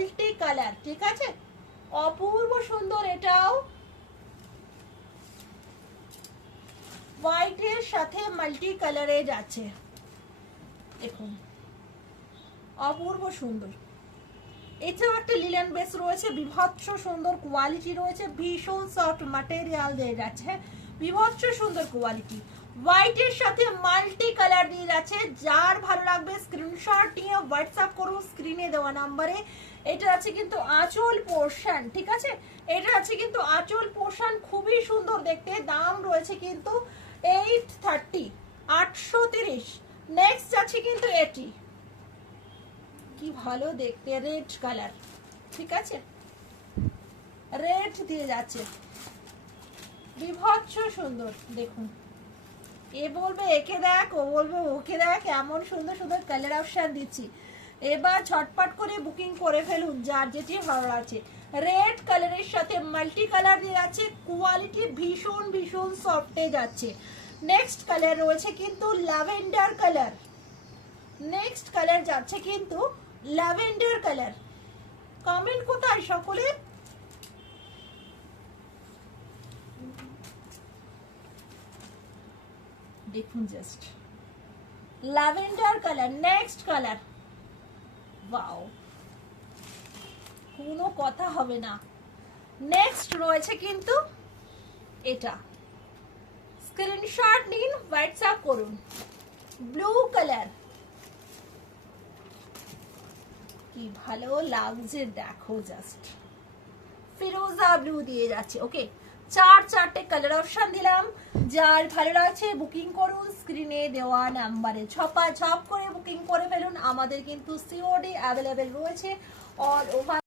Multi colour, ঠিক আছে, অপূর্ব সুন্দর। এটাও হোয়াইটের সাথে মাল্টি কালারে যাচ্ছে, দেখুন অপূর্ব সুন্দর। এছাড়াও একটা লিলেন বেস রয়েছে, বিভৎস সুন্দর কোয়ালিটি রয়েছে, ভীষণ সফট ম্যাটেরিয়াল দিয়ে যাচ্ছে, বিভৎস সুন্দর কোয়ালিটি। হোয়াইটের সাথে মাল্টি কালার দিয়ে যাচ্ছে। যার ভালো লাগবে স্ক্রিনশট নিয়ে হোয়াটসঅ্যাপ করুন স্ক্রিনে দেওয়া নাম্বারে। এটা আছে কিন্তু আঁচল পোর্শন, ঠিক আছে, এটা আছে কিন্তু আঁচল পোর্শন, খুবই সুন্দর দেখতে। দাম রয়েছে কিন্তু 830, 830। নেক্সট আছে কিন্তু এটি, কি ভালো দেখতে, রেড কালার, ঠিক আছে, রেড দিয়ে যাচ্ছে, বিভৎস সুন্দর। দেখুন, এ বলবে একে দেখ, ও বলবে ওকে দেখ, এমন সুন্দর সুন্দর কালার অপশন দিচ্ছি। এবার ঝটপট করে বুকিং করে ফেলুন যার যেটি ভালো লাগছে। রেড কালারের সাথে মাল্টি কালার দিয়ে যাচ্ছে, কোয়ালিটি ভীষণ ভীষণ সফটে যাচ্ছে। নেক্সট কালার রয়েছে কিন্তু ল্যাভেন্ডার কালার, নেক্সট কালার যাচ্ছে কিন্তু ল্যাভেন্ডার কালার। কমেন্ট কোথায় সকলে? দেখুন just lavender colour, next colour, wow, কোনো কথা হবে না। নেক্সট রয়েছে কিন্তু এটা, স্ক্রিনশট নিন হোয়াটসঅ্যাপ করুন। ব্লু কালার, কি ভালো লাগছে দেখো জাস্ট, ফিরোজা ব্লু দিয়ে যাচ্ছে। ওকে, চারটে কালার অপশন দিলাম, যার ভালো লাগছে বুকিং করুন স্ক্রিনে দেওয়া নাম্বারে, ঝপ করে বুকিং করে ফেলুন। আমাদের কিন্তু সিওডি অ্যাভেলেবেল রয়েছে অল ওভার।